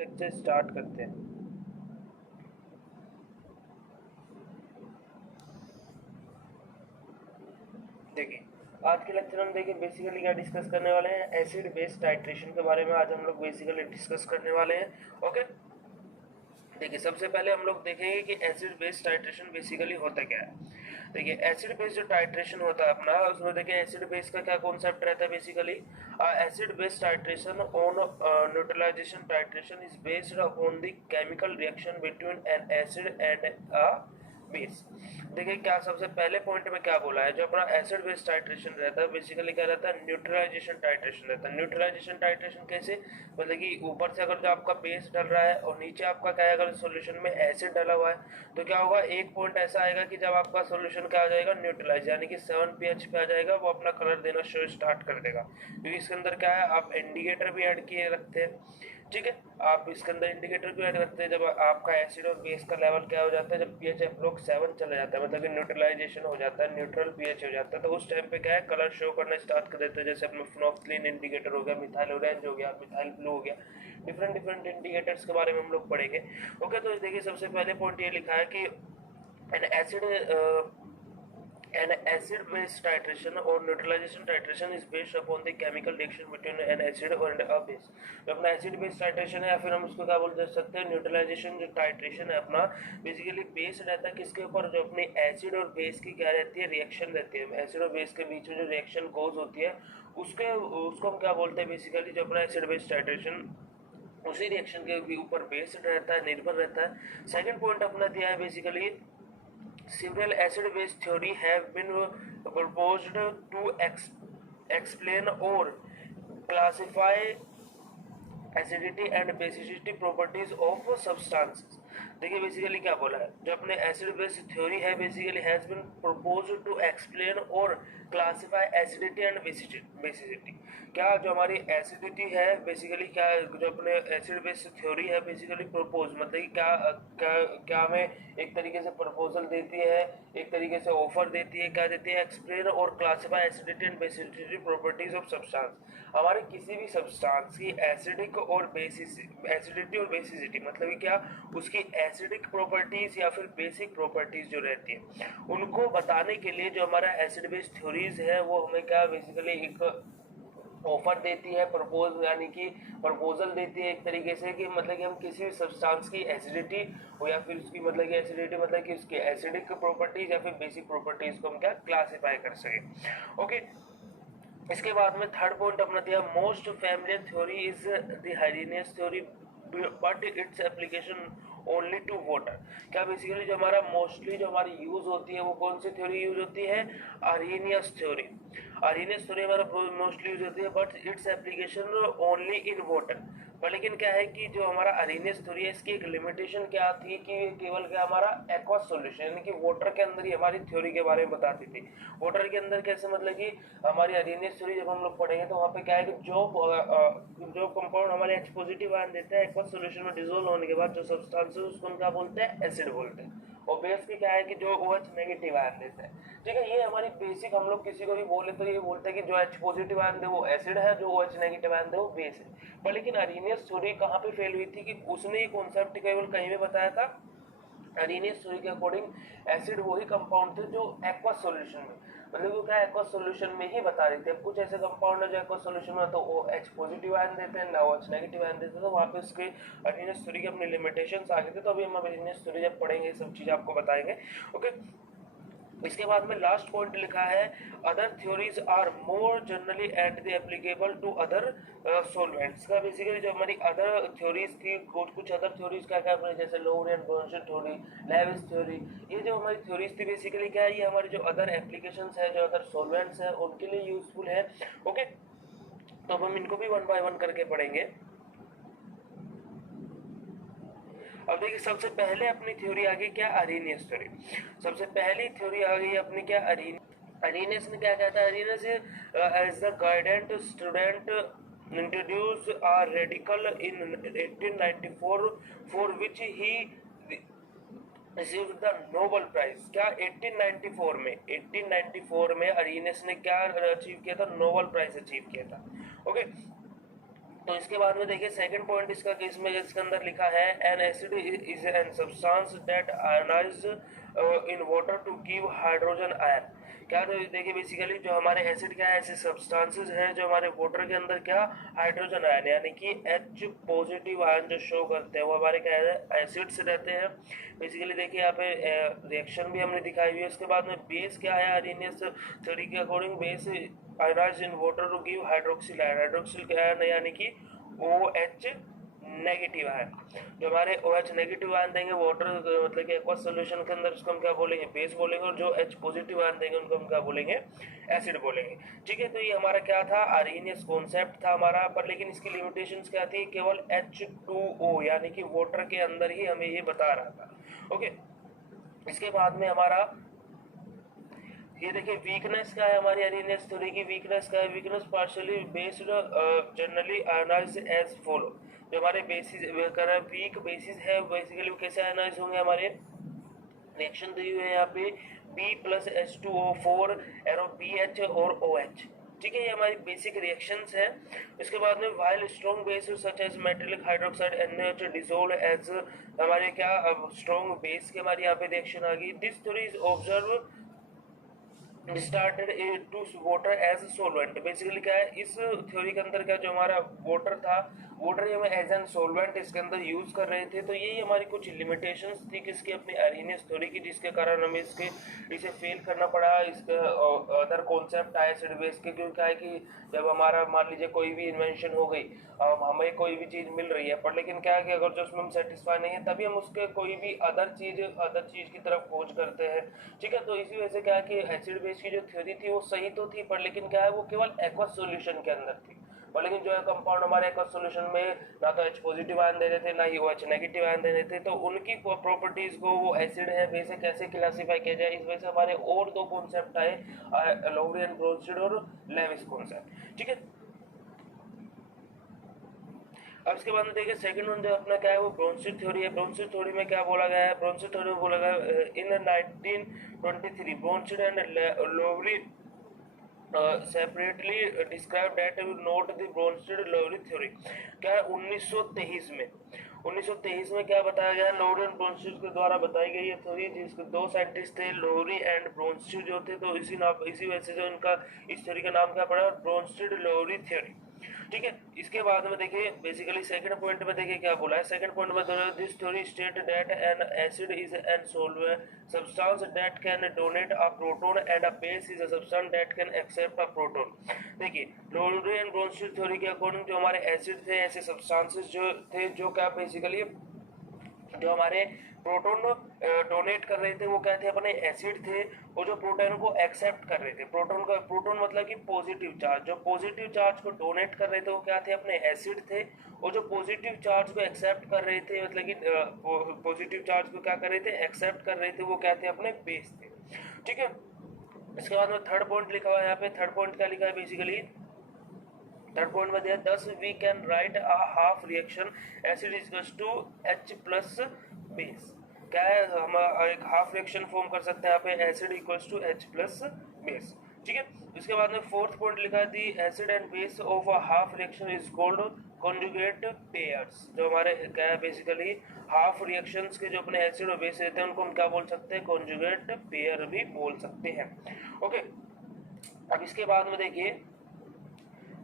Lecture start करते हैं। देखिए, आज के लेक्चर में देखिए बेसिकली क्या डिस्कस करने वाले हैं, एसिड बेस टाइट्रेशन के बारे में आज हम लोग बेसिकली डिस्कस करने वाले हैं। ओके, देखिए सबसे पहले हम लोग देखेंगे कि एसिड बेस टाइट्रेशन बेसिकली होता क्या है। देखिए एसिड बेस जो टाइट्रेशन होता है अपना, उसमें देखिए एसिड बेस का क्या कॉन्सेप्ट रहता है। Basically acid base titration on neutralisation titration is based upon the chemical reaction between an acid and a base. देखिए क्या सबसे पहले पॉइंट में क्या बोला है, जो अपना एसिड बेस टाइट्रेशन रहता है बेसिकली क्या रहता है, न्यूट्रलाइजेशन टाइट्रेशन रहता है। न्यूट्रलाइजेशन टाइट्रेशन कैसे, मतलब कि ऊपर से अगर जो आपका बेस डल रहा है और नीचे आपका क्या है, अगर सॉल्यूशन में एसिड डला हुआ है तो क्या होगा, एक पॉइंट ऐसा आएगा कि जब आपका सॉल्यूशन क्या आ जाएगा, न्यूट्रलाइज, यानी कि 7 pH पे आ जाएगा, वो अपना कलर देना शो स्टार्ट कर देगा। क्योंकि इसके अंदर क्या है, आप इंडिकेटर भी ऐड किए रखते हैं। ठीक है, आप इसके अंदर इंडिकेटर भी ऐड रखते हैं जब आपका एसिड और बेस का लेवल क्या हो जाता है, जब पीएच अप्रोक्स 7 चला जाता है, मतलब कि न्यूट्रलाइजेशन हो जाता है, न्यूट्रल पीएच हो जाता है, तो उस टाइम पे क्या है, कलर शो करना स्टार्ट कर देते हैं। जैसे अपना फिनोक्सिलिन इंडिकेटर हो गया, मिथाइल ऑरेंज हो गया, मिथाइल ब्लू हो गया, डिफरेंट डिफरेंट इंडिकेटर्स के बारे में हम लोग पढ़ेंगे। ओके, तो देखिए सबसे पहले पॉइंट ये लिखा है कि N acid an acid base titration or neutralization titration is based upon the chemical reaction between an acid and a base। जो अपना एसिड बेस टाइट्रेशन है या फिर हम उसको क्या बोल सकते हैं, न्यूट्रलाइजेशन जो टाइट्रेशन है अपना, बेसिकली बेस रहता है किसके ऊपर, जो अपनी एसिड और बेस की क्या रहती है, रिएक्शन रहती है। एसिड और बेस के बीच में जो रिएक्शन कोज होती है उसको हम क्या बोलते हैं, बेसिकली जो अपना एसिड बेस टाइट्रेशन उसी रिएक्शन के ऊपर बेस्ड रहता है, निर्भर रहता है। सेकंड पॉइंट अपना दिया है basically, several acid-base theory have been proposed to explain or classify acidity and basicity properties of substances. देखिए बेसिकली क्या बोला है, जो अपने एसिड बेस थ्योरी है basically has been proposed to explain और क्लासिफाई एसिडिटी एंड बेसिसिटी। क्या जो हमारी एसिडिटी है बेसिकली, क्या जो अपने एसिड बेस थ्योरी है बेसिकली प्रपोज, मतलब कि क्या क्या क्या हमें एक तरीके से प्रपोजल देती है, एक तरीके से ऑफर देती है, क्या देती है, एक्सप्लेन और classify acidity and basicity properties of substance. हमारे किसी भी सब्सटेंस की एसिडिक और बेसिस, एसिडिटी और बेसिसिटी मतलब कि क्या, उसकी एसिडिक प्रॉपर्टीज या फिर बेसिक प्रॉपर्टीज जो रहती है उनको बताने के लिए जो हमारा एसिड बेस थ्योरीज है वो हमें क्या बेसिकली एक ऑफर देती है, प्रपोज यानी कि प्रपोजल देती है एक तरीके से, कि मतलब कि हम किसी भी सब्सटेंस की एसिडिटी हो या फिर उसकी मतलब कि एसिडिटी मतलब कि उसकी एसिडिक प्रॉपर्टीज या फिर बेसिक प्रॉपर्टीज को हम क्या क्लासिफाई कर सके। ओके, इसके बाद में थर्ड पॉइंट अपना दिया, most familiar theory is the Arrhenius theory but its application only to water. क्या बेसिकली जो हमारा मोस्टली जो हमारी यूज होती है वो कौन सी थ्योरी यूज होती है, आर्हीनियस थ्योरी। आर्हीनियस थ्योरी हमारा मोस्टली यूज होती है but its application only in water. पर लेकिन क्या है कि जो हमारा आर्हीनियस थ्योरी है इसकी एक लिमिटेशन क्या थी कि केवल क्या हमारा एक्वस सॉल्यूशन यानी कि वाटर के अंदर ही हमारी थ्योरी के बारे में बताती थी। वाटर के अंदर कैसे, मतलब कि हमारी आर्हीनियस थ्योरी जब हम लोग पढ़ेंगे तो वहाँ पे क्या है कि जो कंपाउंड हमारे H पॉजिटिव आयन देते हैं एक्वस सॉल्यूशन में डिसोल्व होने के बाद जो सब्सटेंस है उसको हम क्या बोलते हैं, एसिड बोलते हैं। और बेस की क्या है कि जो OH नेगेटिव आयन देते हैं। ठीक है, ये हमारी बेसिक, हम लोग किसी को भी बोले तो ये बोलते हैं कि जो H पॉजिटिव आयन दे वो एसिड है, जो OH नेगेटिव आयन दे वो बेस है। पर लेकिन आर्हीनियस थ्योरी कहाँ पे फेल हुई थी कि उसने ये कॉन्सेप्ट केवल कहीं में बताया था, आर्हीनियस थ्योरी के अकॉर्डिंग एसिड वही कंपाउंड थे जो एक्वस सॉल्यूशन में, मतलब वो क्या एक्वस सॉल्यूशन में ही बता रही थी। अब कुछ ऐसे कंपाउंड है जो एक्वस सॉल्यूशन में तो वो H पॉजिटिव आयन देते हैं ना OH नेगेटिव आयन देते हैं, तो वहाँ पे उसके आर्हीनियस थ्योरी के अपने लिमिटेशंस आ गए थे। तो अभी हम आर्हीनियस थ्योरी जब पढ़ेंगे ये सब चीज़ आपको बताएंगे। ओके, इसके बाद में लास्ट पॉइंट लिखा है, other theories are more generally and the applicable to other solvents. का बेसिकली जो हमारी अदर थ्योरीज थी, कुछ अदर थ्योरीज क्या क्या अपने जैसे Lowry and Bronsted theory, Lewis theory, ये जो हमारी थ्योरीज थी बेसिकली क्या है, ये हमारी जो अदर एप्लीकेशंस है, जो अदर सॉल्वेंट्स है उनके लिए यूजफुल है। ओके, तो अब हम इनको भी वन बाय वन करके पढ़ेंगे। अब देखिए सबसे पहले अपनी थ्योरी आ गई क्या, आर्हीनियस थ्योरी। सबसे पहली थ्योरी आ गई अपनी क्या, अरीनेस ने क्या कहता है, Arrhenius as the graduate student introduce a radical in 1894 for which he received the Nobel Prize। क्या 1894 में, 1894 में अरीनेस ने क्या अचीव किया था, नोबेल प्राइज अचीव किया था। ओके, तो इसके बाद में देखिए सेकंड पॉइंट इसका इसमें इसके अंदर लिखा है an acid is an substance that ionise in water to give hydrogen ion. क्या तो देखिए बेसिकली जो हमारे एसिड क्या है, ऐसे सब्सटेंसेस हैं जो हमारे वाटर के अंदर क्या हाइड्रोजन आयन यानी कि H पॉजिटिव आयन जो शो करते हैं वो हमारे क्या है एसिड्स रहते हैं। बेसिकली देखिए यहाँ पे रिएक्शन भी हमने दिखाई हुई है। उसके बाद में बेस क्या है, आर्हेनियस थ्योरी के according base ionise in water to give hydroxyl ion. Hydroxyl क्या है यानी कि OH नेगेटिव आयन। जो हमारे OH नेगेटिव आयन देंगे वाटर मतलब कि एक्वस सॉल्यूशन के अंदर उसको हम क्या बोलेंगे बेस बोलेंगे, और जो H पॉजिटिव आयन देंगे उनको हम क्या बोलेंगे एसिड बोलेंगे। ठीक है, तो ये हमारा क्या था आर्हेनियस कॉन्सेप्ट था हमारा पर, लेकिन इसकी लिमिटेशंस क्या थी, केवल H2O यानी कि वाटर के अंदर ही हमें ये बता रहा था। ओके, इसके बाद में हमारा ये देखिए वीकनेस क्या है हमारी आर्हेनियस थ्योरी की। वीकनेस क्या है, weakness partially based generally ionise as follow. जो हमारे बेसिस वीक बेसिस है बेसिकली वो कैसे आयनाइज होंगे, हमारे रिएक्शन दी हुई है यहाँ पे B+H2O4 एरो BH और OH। ठीक है, ये हमारी बेसिक रिएक्शंस हैं। इसके बाद में while strong base such as metallic hydroxide NaOH dissolve as हमारे क्या स्ट्रॉन्ग बेस की हमारी यहाँ पे रिएक्शन आ गई। This theory is observe started to water as solvent. Basically क्या है इस थ्योरी के अंदर क्या जो हमारा वाटर था वाटर ही हमें एज एन सोलवेंट इसके अंदर यूज कर रहे थे। तो यही हमारी कुछ लिमिटेशंस थी किसकी अपनी आर्हेनियस थ्योरी की, जिसके कारण हमें इसे फेल करना पड़ा। इसके अदर कॉन्सेप्ट आए एसिड बेस के, क्योंकि क्या है कि जब हमारा मान लीजिए कोई भी इन्वेंशन हो गई, हमें कोई भी चीज़ मिल रही है पर लेकिन क्या है कि अगर जो उसमें हम सेटिस्फाई नहीं है तभी हम उसके कोई भी अदर चीज़ की तरफ खोज करते हैं। ठीक है, तो इसी वजह से क्या है कि एसिड बेस की जो थ्योरी थी वो सही तो थी पर लेकिन क्या है वो केवल एक्वस सॉल्यूशन के अंदर थी। और लेकिन जो है कंपाउंड हमारे एक्वस सॉल्यूशन में ना तो H पॉजिटिव आयन दे रहे थे ना ही OH नेगेटिव आयन दे रहे थे, तो उनकी प्रॉपर्टीज को वो एसिड है बेस है कैसे क्लासीफाई किया जाए, इस वजह से हमारे और दो कॉन्सेप्ट आए लॉवरी एंड ब्रोंस्टेड और लेविस कॉन्सेप्ट। ठीक है, अब इसके बाद में देखिए सेकंड वन जो अपना क्या है वो ब्रोंस्टेड थ्योरी है। ब्रोंस्टेड थ्योरी में क्या बोला गया है, ब्रोंस्टेड थ्योरी में बोला गया in 1923 Bronsted and Lowry separately describe that note the Bronsted Lowry theory. क्या है 1923 में क्या बताया गया, लोवरी एंड ब्रोंस्टेड के द्वारा बताई गई ये थ्योरी, जिसके दो साइंटिस्ट थे लोवरी एंड ब्रोंस्टेड जो थे, तो इसी वजह से जो इनका इस थ्योरी का नाम क्या पड़ा ब्रोंस्टेड लोवरी थ्योरी। ठीक है, इसके बाद में देखिए बेसिकली सेकंड पॉइंट में देखिए क्या बोला है। सेकंड पॉइंट में this theory state that N acid is N solvent substance that can donate a proton and a base is a substance that can accept a proton। देखिए लोवरी and Bronsted theory के according जो हमारे acid थे ऐसे substances जो थे जो क्या बेसिकली जो हमारे प्रोटॉन डोनेट कर रहे थे वो क्या थे अपने एसिड थे, और जो प्रोटॉन को एक्सेप्ट कर रहे थे प्रोटॉन मतलब कि पॉजिटिव चार्ज, जो पॉजिटिव चार्ज को डोनेट कर रहे थे वो क्या थे अपने एसिड थे, और जो पॉजिटिव चार्ज को एक्सेप्ट कर रहे थे मतलब कि पॉजिटिव चार्ज को क्या कर रहे थे एक्सेप्ट कर रहे थे वो क्या थे अपने बेस थे। ठीक है, इसके बाद में थर्ड पॉइंट लिखा हुआ है यहाँ पे। थर्ड पॉइंट क्या लिखा है बेसिकली, थर्ड पॉइंट में दिया 10 we can write a half reaction acid equals to H plus base. क्या है हम एक हाफ रिएक्शन फॉर्म कर सकते हैं यहाँ पे acid equals to H plus base. ठीक है, इसके बाद में फोर्थ पॉइंट लिखा the acid and base of a half reaction is called conjugate pairs. जो हमारे क्या है बेसिकली हाफ रिएक्शंस के जो अपने एसिड और बेस रहते हैं उनको हम क्या बोल सकते हैं कॉन्जुगेट पेयर भी बोल सकते हैं। ओके, अब इसके बाद में देखिए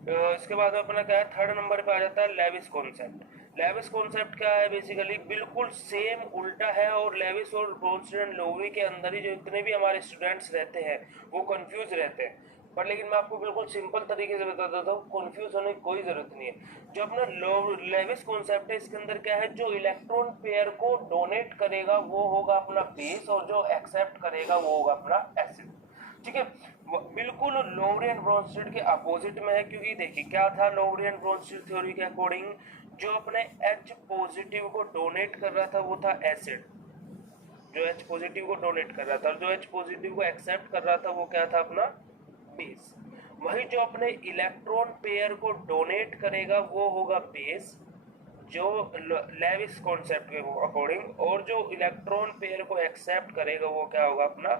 इसके बाद अपना क्या है थर्ड नंबर पे आ जाता है लेविस कॉन्सेप्ट। लेविस कॉन्सेप्ट क्या है बेसिकली बिल्कुल सेम उल्टा है, और लेविस और ब्रोंस्टेड एंड लोवरी के अंदर ही जो इतने भी हमारे स्टूडेंट्स रहते हैं वो कंफ्यूज रहते हैं, पर लेकिन मैं आपको बिल्कुल सिंपल तरीके से बता देता हूँ, कंफ्यूज होने की कोई जरूरत नहीं है। जो अपना लेविस कॉन्सेप्ट है इसके अंदर क्या है जो इलेक्ट्रॉन पेयर को डोनेट करेगा वो होगा अपना बेस, और जो एक्सेप्ट करेगा वो होगा अपना एसिड। ठीक है, बिल्कुल लोवरी एंड ब्रोंस्टेड के अपोजिट में है, क्योंकि देखिए क्या था लोवरी एंड ब्रोंस्टेड थ्योरी के अकॉर्डिंग जो अपने H पॉजिटिव को डोनेट कर रहा था वो था एसिड, जो H पॉजिटिव को डोनेट कर रहा था, और जो H पॉजिटिव को एक्सेप्ट कर रहा था वो क्या था अपना बेस। वही जो अपने इलेक्ट्रॉन पेयर को डोनेट करेगा वो होगा बेस जो लेविस कॉन्सेप्ट के अकॉर्डिंग, और जो इलेक्ट्रॉन पेयर को एक्सेप्ट करेगा वो क्या होगा अपना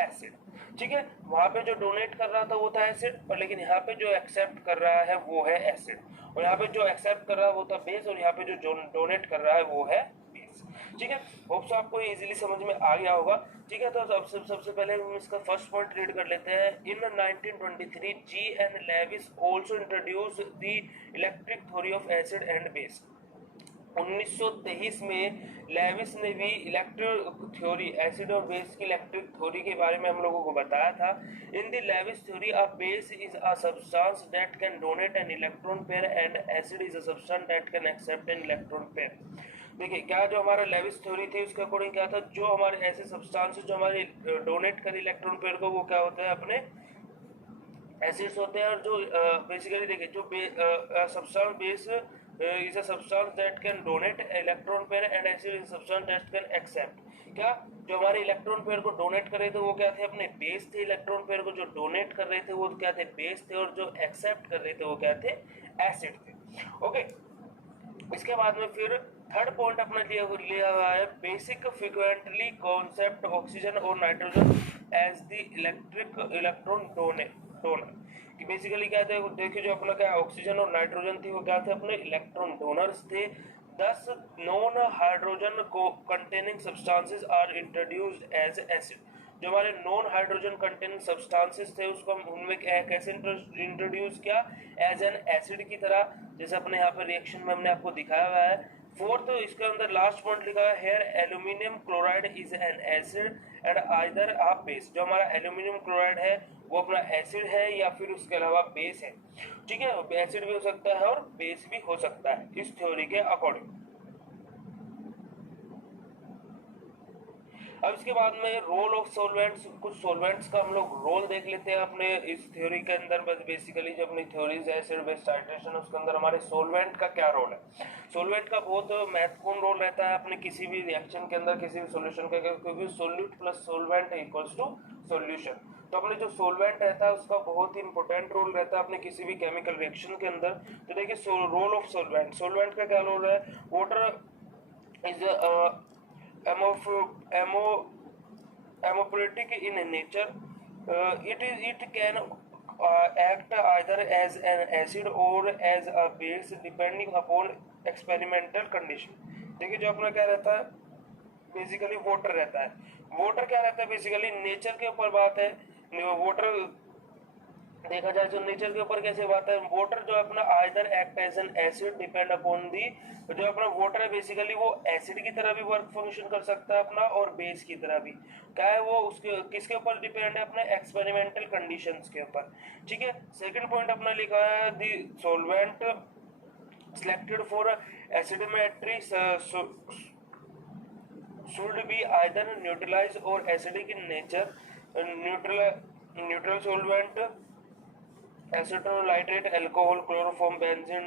एसिड। ठीक है, वहां पे जो डोनेट कर रहा था वो था एसिड, और लेकिन यहाँ पे जो एक्सेप्ट कर रहा है वो है एसिड, और यहाँ पे जो एक्सेप्ट कर रहा है वो था बेस, और यहाँ पे जो डोनेट कर रहा है वो है बेस। ठीक है, होप्स आपको ये इजीली समझ में आ गया होगा। ठीक है, तो सबसे पहले हम इसका फर्स्ट पॉइंट रीड कर लेते हैं। In 1923 G N Lewis also introduce the electric theory of acid and base. 1923 में लेविस ने भी इलेक्ट्रिक थ्योरी, एसिड और बेस की इलेक्ट्रिक थ्योरी के बारे में हम लोगों को बताया था। In the Lewis theory a base is a substance that can donate an electron pair and acid is a substance that can accept an electron pair. देखिए, क्या जो हमारा लेविस थ्योरी थी उसके अकॉर्डिंग क्या था, जो हमारे ऐसे सब्सटेंसेस जो हमारे डोनेट कर इलेक्ट्रॉन पेयर को, वो क्या होता है, अपने एसिड्स होते हैं। और जो बेसिकली देखिए, जो substance base is a substance that can donate electron pair and acid is a substance that can accept। क्या जो हमारे इलेक्ट्रॉन पेयर को डोनेट कर रहे थे वो क्या थे, अपने बेस थे। इलेक्ट्रॉन पेयर को जो डोनेट कर रहे थे वो क्या थे, बेस थे, और जो एक्सेप्ट कर रहे थे वो क्या थे, एसिड थे। ओके, इसके बाद में फिर थर्ड पॉइंट अपना लिया हुआ है, बेसिक फ्रीक्वेंटली कॉन्सेप्ट ऑक्सीजन और nitrogen as the electric electron donor. कि बेसिकली क्या थे, देखिए जो अपना क्या ऑक्सीजन और नाइट्रोजन थी वो क्या थे, अपने इलेक्ट्रॉन डोनर्स थे। 10 नॉन हाइड्रोजन को containing substances are introduced as acid. जो हमारे नॉन हाइड्रोजन कंटेनिंग सब्सटेंसेस थे उसको हम उनमें कैसे इंट्रोड्यूस किया, एज एन एसिड की तरह, जैसे अपने यहाँ पर रिएक्शन में हमने आपको दिखाया हुआ है। फोर्थ, इसके अंदर लास्ट पॉइंट लिखा है, here aluminium chloride is an acid and either a base. जो हमारा एल्यूमिनियम क्लोराइड है वो अपना एसिड है या फिर उसके अलावा बेस है। ठीक है, एसिड भी हो सकता है और बेस भी हो सकता है इस थ्योरी के अकॉर्डिंग। अब इसके बाद में रोल ऑफ सॉल्वेंट्स, कुछ सॉल्वेंट्स का हम लोग रोल देख लेते हैं अपने इस थ्योरी के अंदर। बस बेसिकली जो अपनी थ्योरीज है एसिड बेस टाइट्रेशन, उसके अंदर हमारे सॉल्वेंट का क्या रोल है। सॉल्वेंट का बहुत महत्वपूर्ण रोल रहता है अपने किसी भी रिएक्शन के अंदर, किसी भी सॉल्यूशन के, क्योंकि solute plus solvent equals to solution. तो अपने जो सॉल्वेंट रहता है उसका बहुत ही इंपॉर्टेंट रोल रहता है अपने किसी भी केमिकल रिएक्शन के अंदर। तो देखिए रोल ऑफ सॉल्वेंट, सॉल्वेंट का क्या रोल है, water is amorphic in nature. It can act either as an acid or as a base depending upon experimental condition। देखिए जो अपना क्या रहता है, बेसिकली वाटर रहता है। वाटर क्या रहता है, बेसिकली नेचर के ऊपर बात है। वाटर देखा जाए तो नेचर के ऊपर कैसे बात है, वाटर जो अपना either act as an acid depend upon the, जो अपना वाटर है बेसिकली वो एसिड की तरह भी वर्क फंक्शन कर सकता है अपना, और बेस की तरह भी। क्या है वो, उसके किसके ऊपर डिपेंड है, अपने एक्सपेरिमेंटल कंडीशंस के ऊपर। ठीक है, सेकंड पॉइंट अपना लिखा है, the solvent selected for acidometry should be either neutralized or acidic in nature। neutral solvent, acetone, nitrate, alcohol, chloroform, benzene,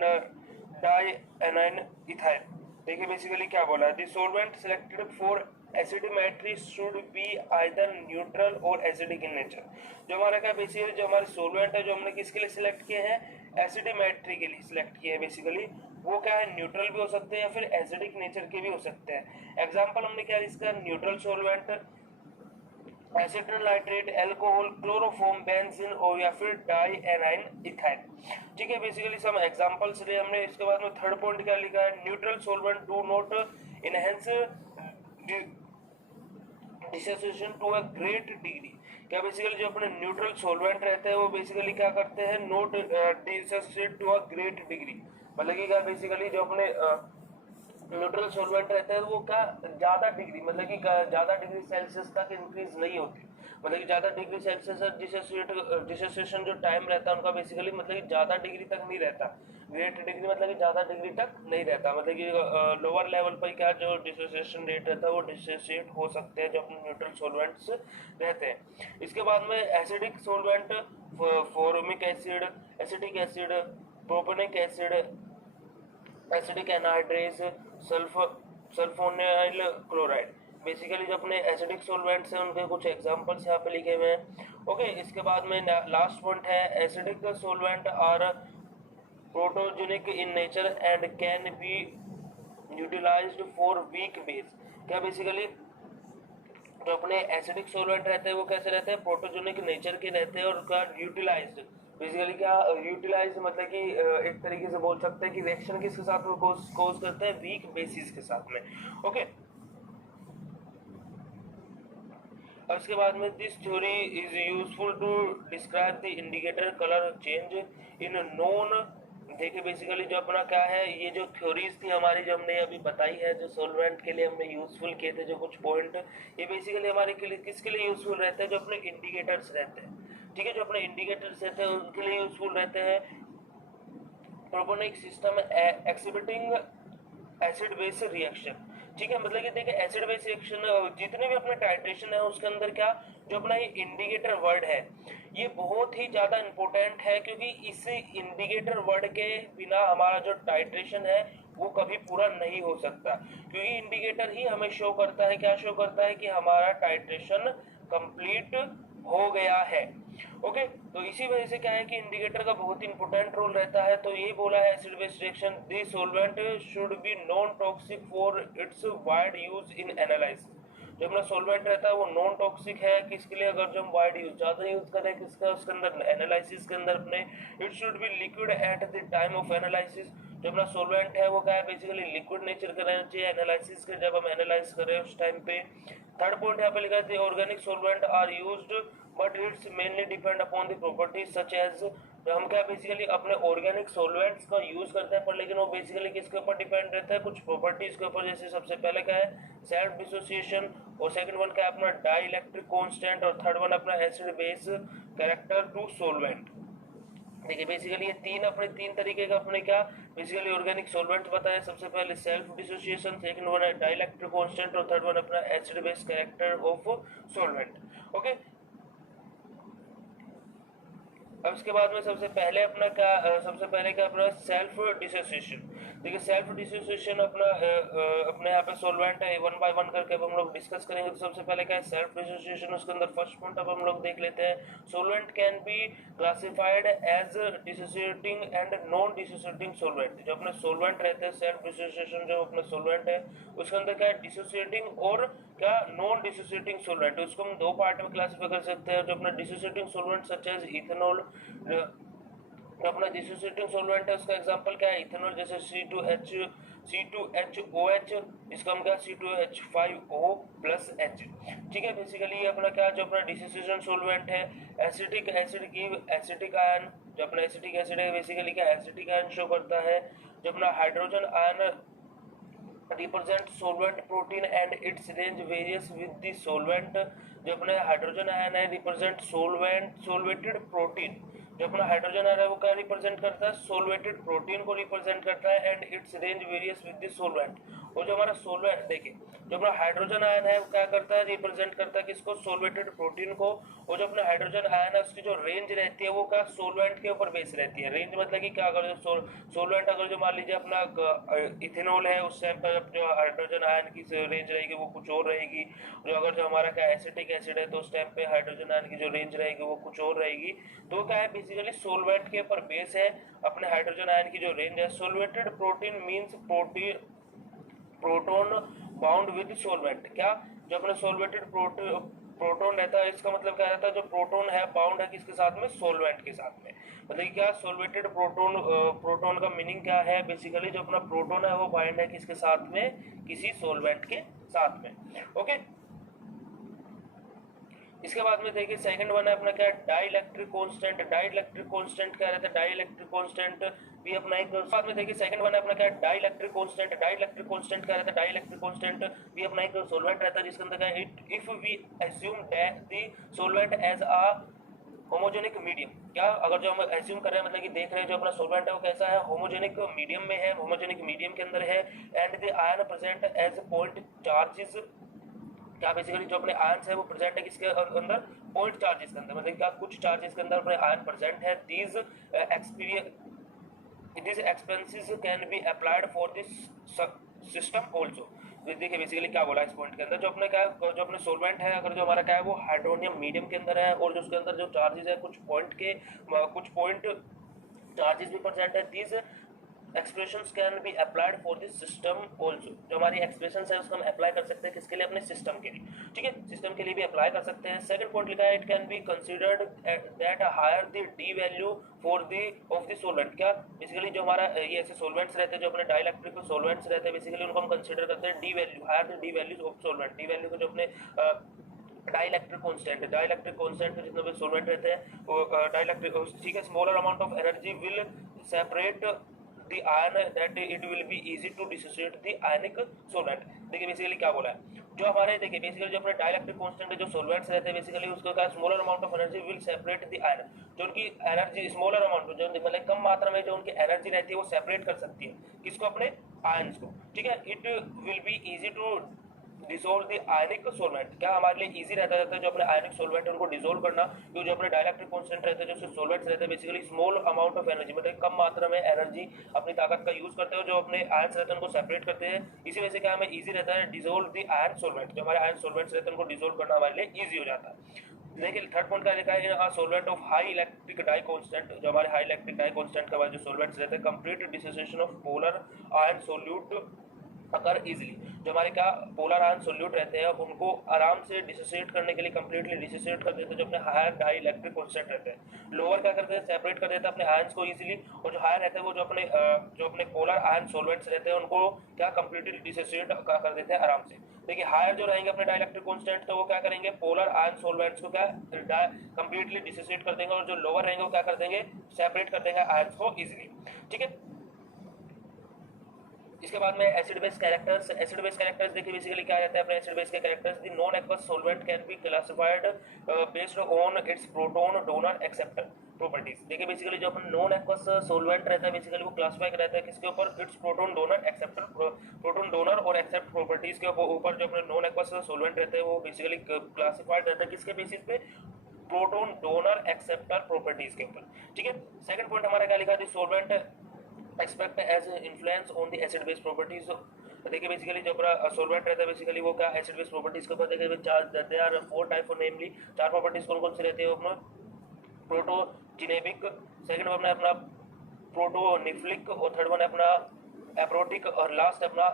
dioxane, ethyl. देखिए बेसिकली क्या बोला है, the solvent selected for acidimetry should be either neutral और acidic in nature. जो हमारा क्या basically जो हमारे सॉल्वेंट है जो हमने किसके लिए सिलेक्ट किए हैं, एसिडोमेट्री के लिए सिलेक्ट किए हैं बेसिकली, वो क्या है, न्यूट्रल भी हो सकते हैं या फिर एसिडिक नेचर के भी हो सकते हैं। एग्जाम्पल हमने क्या इसका, neutral solvent acetone, nitrate, alcohol, chloroform, benzene और या फिर डाइएनाइन, इथाइल। ठीक है, बेसिकली सम एग्जांपल्स लिए हमने। इसके बाद में थर्ड पॉइंट क्या लिखा है, neutral solvent do not enhance dissociation to a great degree. क्या बेसिकली जो अपने न्यूट्रल सॉल्वेंट रहते हैं वो बेसिकली क्या करते हैं, not dissociate to a great degree. मतलब कि क्या बेसिकली जो अपने न्यूट्रल सॉल्वेंट रहते हैं वो क्या ज्यादा डिग्री, मतलब कि ज्यादा डिग्री सेल्सियस तक इंक्रीज नहीं होती। मतलब कि ज्यादा डिग्री सेल्सियस डिसोसिएशन जो टाइम रहता है उनका बेसिकली मतलब कि ज्यादा डिग्री तक नहीं रहता। ग्रेट डिग्री मतलब कि ज्यादा डिग्री तक नहीं रहता, मतलब कि लोअर लेवल पर क्या जो डिसोसिएशन रेट रहता है वो डिसोसिएट हो सकते हैं जो अपने न्यूट्रल सॉल्वेंट्स रहते हैं। इसके बाद में acidic solvent, formic acid, acetic acid, propionic acid, acidic anhydrides, sulphonyl chloride. Basically जो अपने एसिडिक सॉल्वेंट्स हैं उनके कुछ एग्जांपल्स यहाँ पे लिखे हुए हैं। ओके, इसके बाद में लास्ट पॉइंट है, acidic solvent are protogenic in nature and can be utilised for weak base. क्या बेसिकली जो अपने एसिडिक सोलवेंट रहते हैं वो कैसे रहते हैं, प्रोटोजेनिक नेचर के रहते हैं और क्या यूटिलाइज्ड, बेसिकली क्या यूटिलाइज मतलब कि एक तरीके से बोल सकते हैं कि रिएक्शन किसके साथ में कोज करते हैं, वीक बेसिस के साथ में। ओके, और उसके बाद में this theory is useful to describe the indicator colour change in known. देखिए बेसिकली जो अपना क्या है, ये जो थ्योरीज थी हमारी जो हमने अभी बताई है, जो सोलवेंट के लिए हमने यूजफुल किए थे जो कुछ पॉइंट, ये बेसिकली हमारे के लिए किसके लिए यूजफुल रहते हैं, जो अपने इंडिकेटर्स रहते हैं, ठीक है, जो अपने इंडिकेटर्स रहते हैं उनके लिए यूजफुल रहते हैं। Protonic system exhibiting acid base reaction, ठीक है, मतलब कि देखिए एसिड बेस रिएक्शन जितने भी अपने टाइट्रेशन है उसके अंदर क्या, जो अपना ये इंडिकेटर वर्ड है ये बहुत ही ज्यादा इंपॉर्टेंट है, क्योंकि इस इंडिकेटर वर्ड के बिना हमारा जो टाइट्रेशन है वो कभी पूरा नहीं हो सकता, क्योंकि इंडिकेटर ही हमें शो करता है, क्या शो करता है कि हमारा टाइट्रेशन कंप्लीट हो गया है। ओके, तो इसी वजह से क्या है कि इंडिकेटर का बहुत इंपॉर्टेंट रोल रहता है। तो ये बोला है acid base reaction the solvent should be non toxic for its wide use in analysis. जो अपना सॉल्वेंट रहता है वो नॉन टॉक्सिक है किसके लिए, अगर जो हम वाइड यूज ज्यादा यूज करें किसका, उसके अंदर एनालिसिस के अंदर अपने। It should be liquid at the time of analysis. जो अपना सॉल्वेंट है वो क्या है, बेसिकली लिक्विड नेचर का रहना चाहिए एनालिसिस के, जब हम एनालाइज करें उस टाइम पे। थर्ड पॉइंट यहाँ पे लिखा है organic solvent are used but it's mainly depend upon the properties such as. तो हम क्या बेसिकली अपने ऑर्गेनिक सॉल्वेंट्स का यूज करते हैं, पर लेकिन वो बेसिकली किसके ऊपर डिपेंड रहता है, कुछ प्रॉपर्टीज के ऊपर। जैसे सबसे पहले क्या है सेल्फ डिसोसिएशन, और सेकंड वन क्या है अपना डाई इलेक्ट्रिक कांस्टेंट, और थर्ड वन अपना acid base character to solvent. देखिए बेसिकली ये तीन तरीके का अपने क्या बेसिकली ऑर्गेनिक सॉल्वेंट बताया। सबसे पहले सेल्फ डिसोसिएशन, सेकंड वन है डाइलेक्ट्रिक कांस्टेंट, और थर्ड वन अपना acid base character of solvent. Okay, अब इसके बाद में सबसे पहले अपना क्या सबसे पहले क्या अपना सेल्फ डिसोसिएशन। देखिए सेल्फ डिसोसिएशन अपना अपने यहाँ पे सॉल्वेंट है, वन बाय वन करके अब हम लोग डिस्कस करेंगे। तो सबसे पहले क्या है सेल्फ डिसोसिएशन, उसके अंदर फर्स्ट पॉइंट अब हम लोग देख लेते हैं। Solvent can be classified as dissociating and non dissociating solvent. जो अपने सॉल्वेंट रहते हैं सेल्फ डिसोसिएशन जो अपना सॉल्वेंट है उसके अंदर क्या है डिसोसिएटिंग और क्या नॉन डिसोसिएटिंग सॉल्वेंट। उसको हम दो पार्ट में क्लासिफाई कर सकते हैं। जो अपना dissociating solvent such as ethanol, तो अपना डिसोसिएटिंग सॉल्वेंट है उसका एग्जांपल क्या है इथेनॉल, जैसे C2H2OH, इसका हम क्या C2H5O प्लस H। ठीक है, बेसिकली अपना क्या जो अपना डिसोसिएशन सॉल्वेंट है। Acetic acid give acetic ion, जो अपना एसिटिक एसिड है बेसिकली क्या एसिटिक आयन शो करता है। जो अपना hydrogen ion represent solvent protein and it's range various with the solvent. जो अपने हाइड्रोजन आयन है रिप्रेजेंट सोलवेटेड प्रोटीन। जो अपना हाइड्रोजन आयन है वो क्या रिप्रेजेंट करता है, सोलवेटेड प्रोटीन को रिप्रेजेंट करता है and it's range various with the solvent. और जो हमारा सोलवेंट देखिए जो अपना हाइड्रोजन आयन है वो क्या करता है, रिप्रेजेंट करता है किसको, सोलवेटेड प्रोटीन को। और जो अपना हाइड्रोजन आयन है उसकी जो रेंज रहती है वो क्या सोलवेंट के ऊपर बेस रहती है। रेंज मतलब कि क्या, अगर जो सोलवेंट अगर जो मान लीजिए अपना इथेनॉल है उस टाइम पर जो हाइड्रोजन आयन की रेंज रहेगी वो कुछ और रहेगी। जो अगर जो हमारा क्या एसिटिक एसिड है तो उस टाइम पे हाइड्रोजन आयन की जो रेंज रहेगी वो कुछ और रहेगी। तो क्या है बेसिकली सोलवेंट के ऊपर बेस है अपने हाइड्रोजन आयन की जो रेंज है। Solvated proton means proton bound with solvent. क्या, जो अपने सोलवेटेड प्रोटोन रहता है इसका मतलब क्या रहता है, जो प्रोटोन है बाउंड है किसके साथ में, सोलवेंट के साथ में। मतलब क्या सोलवेटेड प्रोटोन का मीनिंग क्या है, बेसिकली जो अपना प्रोटोन है वो बाइंड है किसके साथ में, किसी सोलवेंट के साथ में। ओके, इसके बाद में देखिए सेकंड वन है अपना क्या डाइलेक्ट्रिक कांस्टेंट। डाइलेक्ट्रिक कांस्टेंट क्या रहता है, डाइलेक्ट्रिक कांस्टेंट भी अपना एक बाद में देखिए सेकंड वन है अपना क्या डाइलेक्ट्रिक कांस्टेंट। डाइलेक्ट्रिक कांस्टेंट क्या रहता है, डाइलेक्ट्रिक कांस्टेंट भी अपना एक सॉल्वेंट रहता है जिसके अंदर क्या if we assume that the solvent as a homogenic medium. क्या, अगर जो हम एज्यूम कर रहे हैं मतलब कि देख रहे हैं जो अपना सॉल्वेंट है वो कैसा है, होमोजेनिक मीडियम में है, होमोजेनिक मीडियम के अंदर है। And the ion present as point charges. क्या बेसिकली जो अपने आयंस है वो प्रेजेंट है किसके अंदर, पॉइंट चार्जेस के अंदर। मतलब क्या कुछ चार्जेस के अंदर अपने आयन प्रेजेंट है। These expenses can be applied for this system also. देखिए बेसिकली क्या बोला इस पॉइंट के अंदर, जो अपने क्या जो अपने सोलवेंट है अगर जो हमारा क्या है वो हाइड्रोनियम मीडियम के अंदर है और जो उसके अंदर जो चार्जेस है कुछ पॉइंट चार्जेस भी प्रेजेंट है। These expressions can be applied for this system also, जो हमारी एक्सप्रेशंस है उसको हम अप्लाई कर सकते हैं किसके लिए, अपने सिस्टम के लिए, ठीक है, सिस्टम के लिए भी अप्लाई कर सकते हैं। सेकंड पॉइंट लिखा है it can be considered that higher the D value for the of the solvent. क्या बेसिकली जो हमारा ये ऐसे सोलवेंट्स रहते हैं जो अपने डाइलेक्ट्रिक सोलवेंट्स रहते हैं बेसिकली उनको हम कंसीडर करते हैं D value, higher the D values of solvent, D value को जो अपने डाइलेक्ट्रिक कांस्टेंट है, डाइलेक्ट्रिक कांस्टेंट में जितने भी सॉल्वेंट रहते हैं वो डाइलेक्ट्रिक, ठीक है, smaller amount of energy will separate the ion that it will be easy to dissociate the ionic solvent. देखिए बेसिकली क्या बोला है, जो हमारे देखिए बेसिकली जो अपने डाइलेक्ट्रिक कांस्टेंट है जो सॉल्वेंट्स रहते हैं बेसिकली उसको क्या smaller amount of energy will separate the ion, जो उनकी एनर्जी स्मॉलर अमाउंट जो मतलब कम मात्रा में जो उनकी एनर्जी रहती है वो सेपरेट कर सकती है किसको, अपने आयंस को, ठीक है। It will be easy to dissolve the ionic solvent, क्या हमारे लिए इजी रहता है जो अपने आयनिक सोलवेंट है उनको डिसोल्व करना, क्योंकि जो अपने डाइलेक्ट्रिक कांस्टेंट रहते हैं जो सोलवेंट्स रहते हैं basically small amount of energy मतलब कम मात्रा में एनर्जी अपनी ताकत का यूज करते हो जो अपने आयंस रहते हैं उनको सेपरेट करते हैं, इसी वजह से क्या हमें इजी रहता है डिसोल्व द आयन सोलवेंट, जो हमारे आयन सोलवेंट्स रहते हैं उनको डिसोल्व करना हमारे लिए इजी हो जाता है। देखिए थर्ड पॉइंट का लिखा है solvent of high electric dye constant, जो हमारे हाई इलेक्ट्रिक डाई कांस्टेंट का जो सोलवेंट्स रहते हैं complete dissociation of polar ion solute अगर इजीली, जो हमारे क्या पोलर आयन सोल्यूट रहते हैं उनको आराम से डिसोसिएट करने के लिए कंप्लीटली डिसोसिएट कर देते हैं जो अपने हायर डाई इलेक्ट्रिक कांस्टेंट रहते हैं, लोअर क्या करते हैं सेपरेट कर देते हैं अपने आयंस को इजीली, और जो हायर रहते हैं वो जो अपने पोलर आयन सोलवेंट्स रहते हैं उनको क्या कंप्लीटली डिसोसिएट कर देते हैं आराम से। देखिए हायर जो रहेंगे अपने डाइलेक्ट्रिक कांस्टेंट तो वो क्या करेंगे पोलर आयन सोलवेंट्स को क्या कंप्लीटली डिसोसिएट कर देंगे, और जो लोअर रहेंगे वो क्या कर देंगे सेपरेट कर देंगे आयंस को इजीली, ठीक है। इसके बाद में acid base characters, acid base characters देखिए बेसिकली क्या रहता है अपने एसिड बेस के characters, the non aqueous solvent can be classified based on it's proton donor acceptor properties. देखिए बेसिकली जो अपन नॉन एक्वस सॉल्वेंट रहता है बेसिकली वो क्लासिफाई रहता है किसके ऊपर, it's proton donor acceptor, proton donor और एक्सेप्ट प्रॉपर्टीज के ऊपर जो अपने नॉन एक्वस सॉल्वेंट रहते हैं वो बेसिकली क्लासिफाइड रहता है किसके बेसिस पे, प्रोटॉन डोनर एक्सेप्टर प्रॉपर्टीज के ऊपर, ठीक है। सेकंड पॉइंट हमारा क्या लिखा है, solvent expect as influence on the acid base properties. देखिए बेसिकली जो अपना सॉल्वेंट रहता है बेसिकली वो क्या एसिड बेस प्रॉपर्टीज के ऊपर देखिए चार they are four type of namely, चार प्रॉपर्टीज कौन कौन सी रहती है अपना प्रोटोजिनेबिक, सेकंड वन है अपना प्रोटोनिफ्लिक, और थर्ड वन है अपना एप्रोटिक, और लास्ट अपना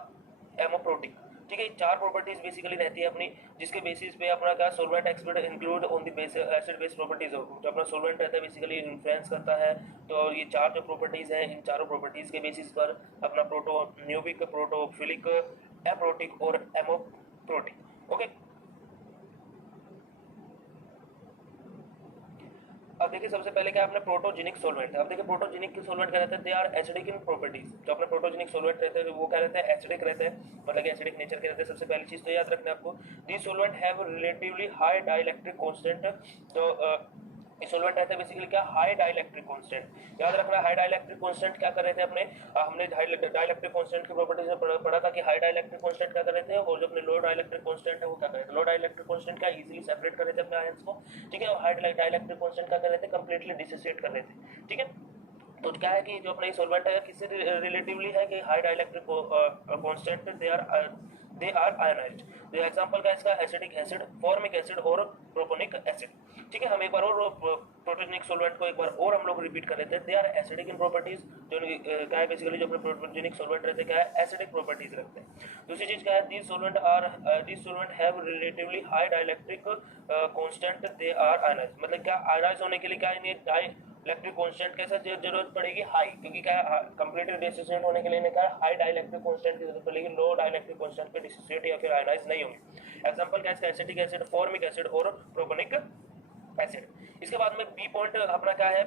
एमोप्रोटिक, ठीक है। चार प्रॉपर्टीज बेसिकली रहती है अपनी जिसके बेसिस पे अपना क्या solvent expect include on the base acid base properties, जो अपना सॉल्वेंट रहता है बेसिकली इन्फ्लुएंस करता है, तो ये चार जो प्रॉपर्टीज हैं इन चारों प्रॉपर्टीज के बेसिस पर अपना प्रोटोन्यूबिक, प्रोटोफिलिक, एप्रोटिक और एमोप्रोटिक, ओके। अब देखिए सबसे पहले क्या अपने प्रोटोजेनिक सॉल्वेंट है, अब देखिए प्रोटोजेनिक के सॉल्वेंट क्या रहते हैं, they are acidic in properties, जो अपने प्रोटोजेनिक सॉल्वेंट रहते हैं वो क्या रहते हैं एसिडिक रहते हैं, मतलब एसिडिक नेचर के रहते हैं। सबसे पहली चीज तो याद रखना है आपको, these solvent have relatively high dielectric constant, तो सॉल्वेंट रहते हैं बेसिकली क्या हाई डाइलेक्ट्रिक कांस्टेंट, याद रखना हाई डाइलेक्ट्रिक कांस्टेंट क्या कर रहे थे अपने हमने डाइलेक्ट्रिक कांस्टेंट की प्रॉपर्टीज में पढ़ा था कि हाई डाइलेक्ट्रिक कांस्टेंट क्या कर रहे थे, और जो अपने लो डाइलेक्ट्रिक कांस्टेंट है वो क्या कर रहे थे, लो डाइलेक्ट्रिक कांस्टेंट क्या इजीली सेपरेट कर रहे थे अपने आयंस को, ठीक है, और हाई डाइलेक्ट्रिक कांस्टेंट क्या कर रहे थे कंप्लीटली डिसोसिएट कर रहे थे, ठीक है। तो क्या है कि जो अपने सॉल्वेंट है किससे रिलेटिवली है कि high dielectric constant they are ionized, तो एग्जांपल का इसका एसिडिक एसिड, फॉर्मिक एसिड और प्रोपोनिक एसिड, ठीक है। हम एक बार और प्रोटोजेनिक सॉल्वेंट को एक बार और हम लोग रिपीट कर लेते हैं, they are acidic in properties, जो क्या है बेसिकली जो अपने प्रोटोजेनिक सॉल्वेंट रहते हैं क्या है एसिडिक प्रॉपर्टीज रखते हैं। दूसरी चीज क्या है, these solvent have relatively high dielectric constant they are ionized, मतलब क्या आयनाइज होने के लिए क्या इन्हें डाई इलेक्ट्रिक कांस्टेंट कैसे जरूरत पड़ेगी हाई, क्योंकि क्या कंप्लीटली डिसोसिएट होने के लिए इन्हें क्या हाई डाइलेक्ट्रिक कांस्टेंट की जरूरत पड़ेगी, लो डाइलेक्ट्रिक कांस्टेंट पे डिसोसिएट या फिर आयनाइज नहीं होंगे। एग्जांपल क्या है इसका एसिटिक एसिड, फॉर्मिक एसिड और प्रोपोनिक एसिड। इसके बाद में बी पॉइंट अपना क्या है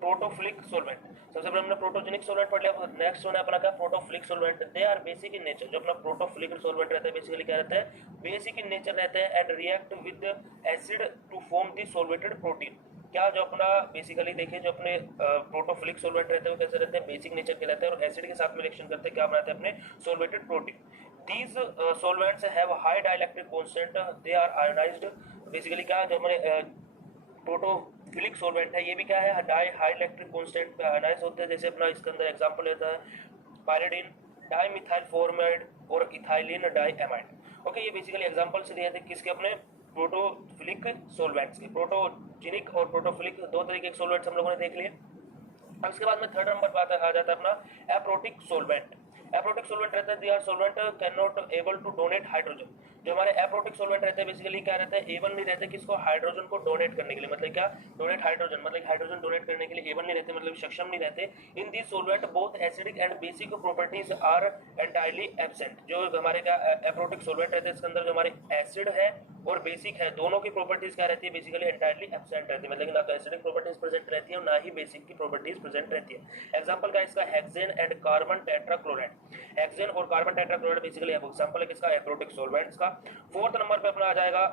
प्रोटोफिलिक सॉल्वेंट, सबसे पहले हमने प्रोटोजेनिक सॉल्वेंट पढ़ लिया, नेक्स्ट वन है अपना क्या protophilic solvent, they are basic in nature, जो अपना प्रोटोफिलिक सॉल्वेंट रहता है बेसिकली क्या रहता है बेसिक इन नेचर रहते हैं and react with acid to form the solvated protein, क्या जो अपना बेसिकली देखिए जो अपने प्रोटोफिलिक सॉल्वेंट रहते हैं वो कैसे रहते हैं बेसिक नेचर के रहते हैं और एसिड के साथ में रिएक्शन करते हैं क्या बनाते हैं अपने solvated protein. These solvents have high dielectric constant, they are ionized, basically क्या जो हमारे प्रोटोफिलिक सॉल्वेंट है ये भी क्या है हाई इलेक्ट्रिक कांस्टेंट पे आयोनाइज होते हैं, जैसे अपना इसके अंदर एग्जांपल रहता है पायरिडीन, डाइमिथाइल फॉर्मेट और इथाइलिन डाइएमाइड। ओके ये बेसिकली एग्जांपल्स दिए थे किसके अपने प्रोटोफिलिक सॉल्वेंट्स के, प्रोटोजेनिक और प्रोटोफिलिक दो तरीके के सॉल्वेंट्स हम लोगों ने देख लिए। अब इसके बाद में थर्ड नंबर पे आ जाता है अपना एप्रोटिक सोलवेंट। एप्रोटिक सोलवेंट रहता है their solvent can not able to donate hydrogen. जो हमारे एप्रोटिक सोलवेंट रहते हैं बेसिकली क्या रहता है, एबल नहीं रहते किसको, हाइड्रोजन को डोनेट करने के लिए। मतलब क्या, डोनेट हाइड्रोजन मतलब हाइड्रोजन डोनेट करने के लिए एबल नहीं रहते, मतलब सक्षम नहीं रहते। In this solvent both acidic and basic properties are entirely absent. जो हमारे क्या एप्रोटिक सोलवेंट रहते हैं इसके अंदर जो हमारे एसिड है और बेसिक है दोनों की प्रॉपर्टीज क्या रहती है, बेसिकली एंटायरली एब्सेंट रहती है। मतलब ना तो एसिडिक प्रॉपर्टीज प्रेजेंट रहती है और ना ही बेसिक की प्रॉपर्टीज प्रेजेंट रहती है। एग्जांपल का इसका hexane and carbon tetrachloride. Hexane और कार्बन टेट्राक्लोराइड बेसिकली एग्जांपल है किसका, एप्रोटिक सॉल्वेंट्स का। फोर्थ नंबर पे अपना आ जाएगा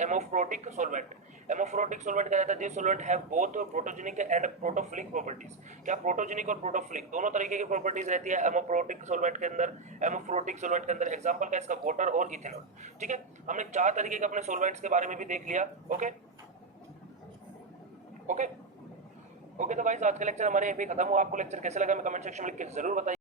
एमोफ्रोटिक सॉल्वेंट। एमोफ्रोटिक सॉल्वेंट क्या रहता है, this solvent have both protogenic and protophilic properties. क्या प्रोटोजेनिक और प्रोटोफिलिक दोनों तरीके की प्रॉपर्टीज रहती है एमोफ्रोटिक सॉल्वेंट के अंदर। एमोफ्रोटिक सॉल्वेंट के अंदर एग्जांपल का इसका वाटर और इथेनॉल। ठीक है, हमने 4 तरीके के अपने सॉल्वेंट्स के बारे में भी देख लिया। ओके ओके ओके, तो गाइस आज का लेक्चर हमारे यहीं पे खत्म हुआ। आपको लेक्चर कैसे लगा मैं कमेंट सेक्शन में लिख के जरूर बताइए।